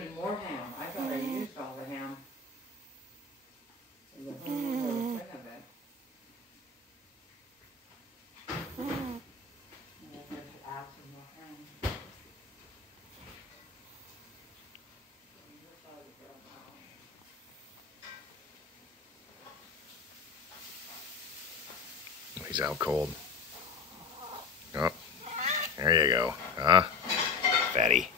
even more ham. I thought I used all the ham. The whole little thing of it. And we'll have to add some more ham. He's out cold. Oh, there you go. Huh? Fatty.